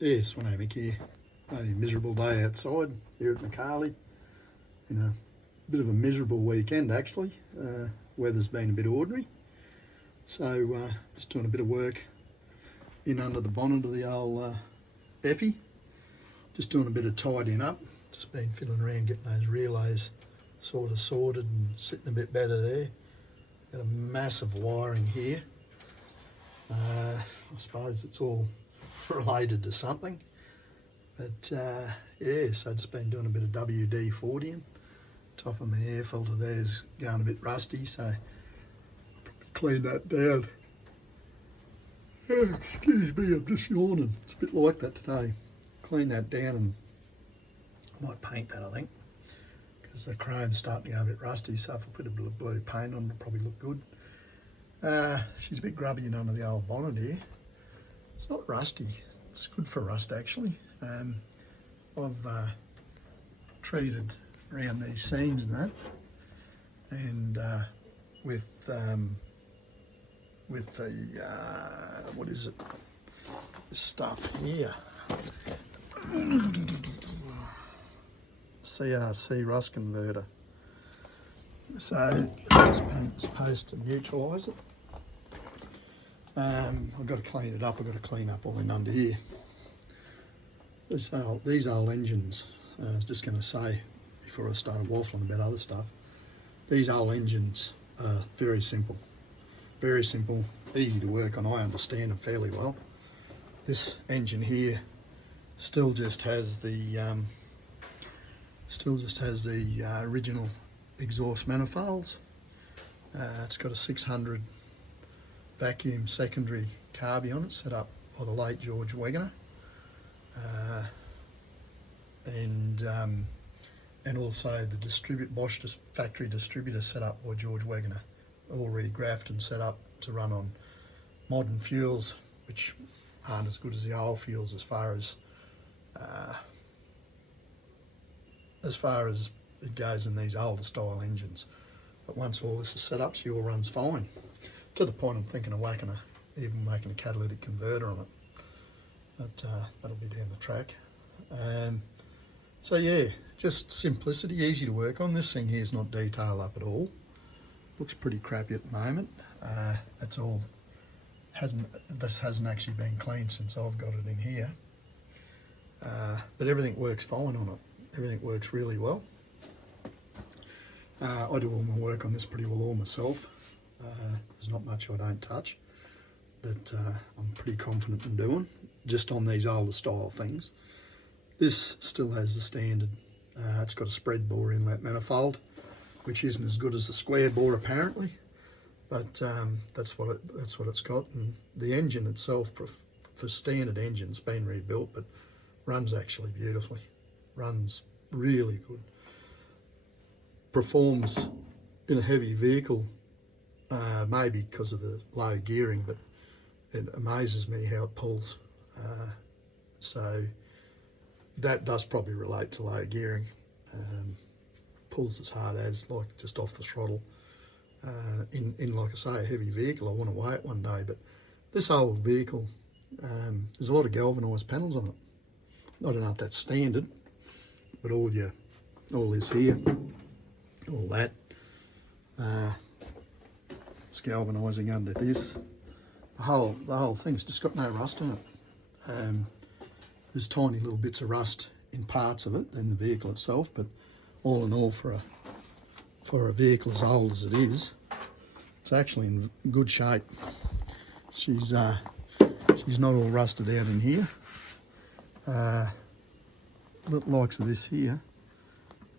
Yes, my name here. Only a miserable day outside here at Macali. In a bit of a miserable weekend actually. Weather's been a bit ordinary. So just doing a bit of work in under the bonnet of the old Effie. Just doing a bit of tidying up. Just been fiddling around getting those relays sort of sorted and sitting a bit better there. Got a massive wiring here. I suppose it's all related to something, but yeah, so just been doing a bit of WD-40ing. Top of my air filter there's going a bit rusty, so I'll probably clean that down. Excuse me, I'm just yawning. It's a bit like that today. Clean that down and I might paint that, I think, because the chrome's starting to go a bit rusty, so if I put a bit of blue paint on, it'll probably look good. She's a bit grubby and under the old bonnet here. It's not rusty, it's good for rust actually. I've treated around these seams and that, and with the what is it, this stuff here, CRC rust converter. So it's supposed to neutralise it. I've got to clean it up. I've got to clean up all in under here. These old engines, I was just going to say before I started waffling about other stuff, these old engines are very simple, easy to work on. I understand them fairly well. This engine here still just has the original exhaust manifolds. It's got a 600 vacuum secondary carby on it, set up by the late George Wegener, and also the Bosch factory distributor set up by George Wegener, already graphed and set up to run on modern fuels, which aren't as good as the old fuels as far as it goes in these older style engines. But once all this is set up, she all runs fine. To the point I'm thinking of even making a catalytic converter on it. But that'll be down the track. So yeah, just simplicity, easy to work on. This thing here is not detailed up at all. Looks pretty crappy at the moment. This hasn't actually been cleaned since I've got it in here. But everything works fine on it. Everything works really well. I do all my work on this pretty well all myself. There's not much I don't touch that I'm pretty confident in doing, just on these older style things. This still has the standard, it's got a spread bore inlet manifold, which isn't as good as the square bore apparently, but that's what it's got. And the engine itself, for standard engines, been rebuilt, but runs actually beautifully, runs really good. Performs in a heavy vehicle, maybe because of the low gearing, but it amazes me how it pulls. So that does probably relate to low gearing. Pulls as hard as, like, just off the throttle. In like I say, a heavy vehicle, I want to weigh it one day, but this old vehicle, there's a lot of galvanised panels on it. I don't know if that's standard, but all this here, all that, it's galvanising under this. The whole thing's just got no rust in it. There's tiny little bits of rust in parts of it in the vehicle itself, but all in all, for a vehicle as old as it is, it's actually in good shape. She's not all rusted out in here. Likes of this here,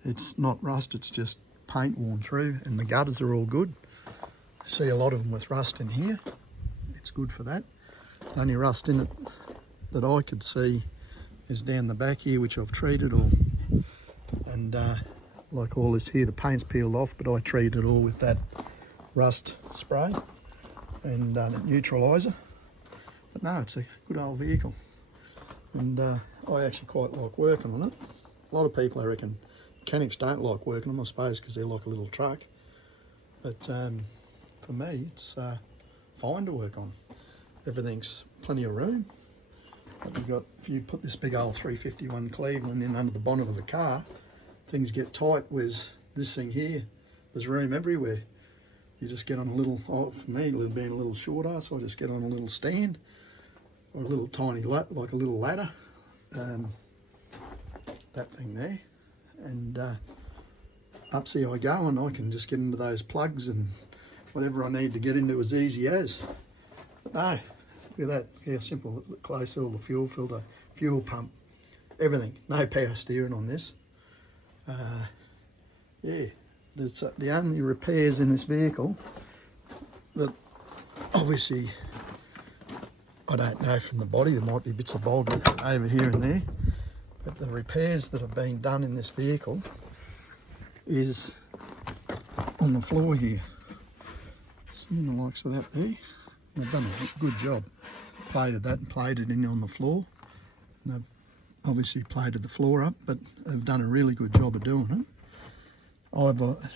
it's not rust, it's just paint worn through, and the gutters are all good. See a lot of them with rust in here. It's good for that. The only rust in it that I could see is down the back here, which I've treated all. And like all this here, the paint's peeled off, but I treated it all with that rust spray and neutraliser. But no, it's a good old vehicle, and I actually quite like working on it. A lot of people, I reckon, mechanics don't like working on them, I suppose, because they're like a little truck. But for me, it's fine to work on. Everything's plenty of room. But you've got, if you put this big old 351 Cleveland in under the bonnet of a car, things get tight, whereas this thing here, there's room everywhere. You just get on a little, for me, being a little short ass, I just get on a little stand or a little tiny, like a little ladder, that thing there, and up see I go, and I can just get into those plugs and whatever I need to get into as easy as. But no, look at that, how simple, close all the fuel filter, fuel pump, everything. No power steering on this. Yeah, that's the only repairs in this vehicle that obviously I don't know from the body. There might be bits of bulge over here and there, but the repairs that have been done in this vehicle is on the floor here. Seeing the likes of that there, they've done a good job. Plated that and plated in on the floor, and they've obviously plated the floor up, but they've done a really good job of doing it.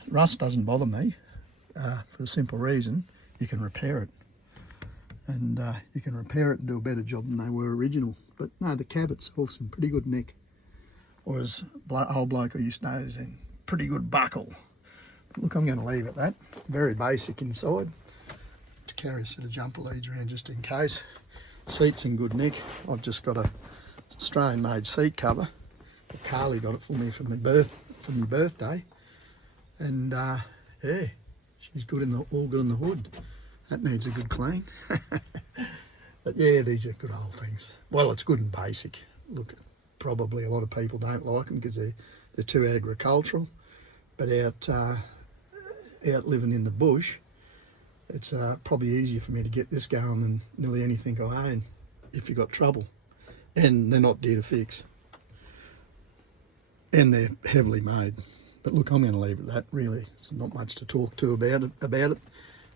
Rust doesn't bother me for the simple reason you can repair it, and you can repair it and do a better job than they were original. But no, the cab itself's in pretty good nick, or as old bloke I used to know, is in pretty good buckle. But look, I'm going to leave it that. Very basic inside. To carry a set of jumper leads around just in case. Seat's in good nick. I've just got a Australian made seat cover. Carly got it for me for my birthday. And yeah, she's good all good in the hood. That needs a good clean. But yeah, these are good old things. Well, it's good and basic. Look, probably a lot of people don't like them because they're too agricultural. But out living in the bush, it's probably easier for me to get this going than nearly anything I own if you've got trouble. And they're not dear to fix. And they're heavily made. But look, I'm going to leave it at that, really. There's not much to talk to about it.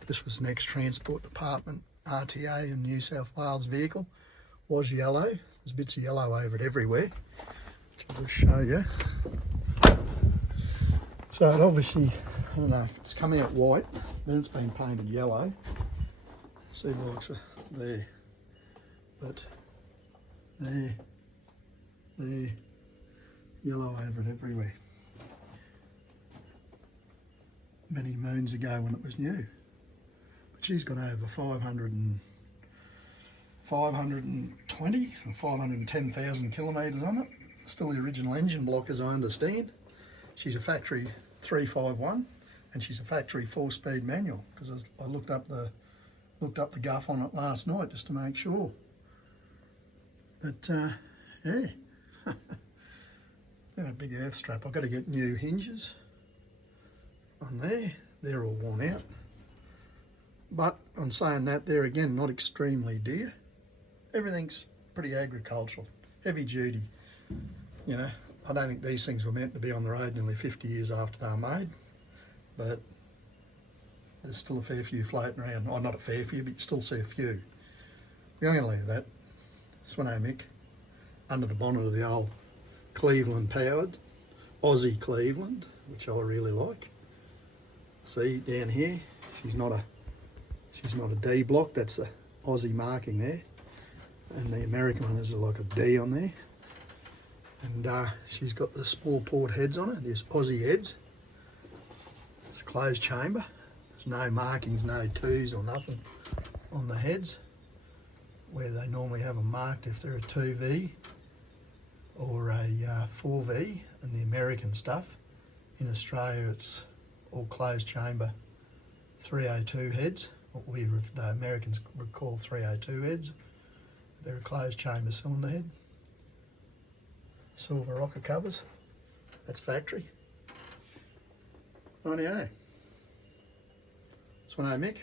This was Next Transport Department RTA in New South Wales vehicle. Was yellow. There's bits of yellow over it everywhere. I'll just show you. So it obviously, I don't know if it's come out white, then it's been painted yellow. See the likes of there. But there, yellow over it everywhere. Many moons ago when it was new. But she's got over 520 or 510,000 kilometres on it. Still the original engine block as I understand. She's a factory 351 and she's a factory 4-speed manual, because I looked up the guff on it last night just to make sure. But yeah, a big earth strap. I've got to get new hinges on there. They're all worn out. But on saying that, they're again not extremely dear. Everything's pretty agricultural, heavy duty. You know, I don't think these things were meant to be on the road nearly 50 years after they were made, but there's still a fair few floating around. Oh, not a fair few, but you still see a few. We're going to leave that. Swano Mick, under the bonnet of the old Cleveland powered, Aussie Cleveland, which I really like. See down here, she's not a D block, that's the Aussie marking there. And the American one is like a D on there. And she's got the small port heads on it, there's Aussie heads. It's a closed chamber. There's no markings, no twos or nothing on the heads, where they normally have them marked if they're a 2V or a 4V, and the American stuff. In Australia it's all closed chamber 302 heads, what the Americans would call 302 heads. They're a closed chamber cylinder head. Silver rocker covers, that's factory. Rightio. Swano Mick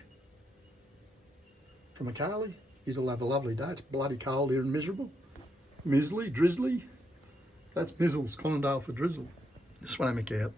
from Macali. You'll have a lovely day. It's bloody cold here and miserable. Mizzly, drizzly. That's Mizzles, Conondale for drizzle. Swano Mick out.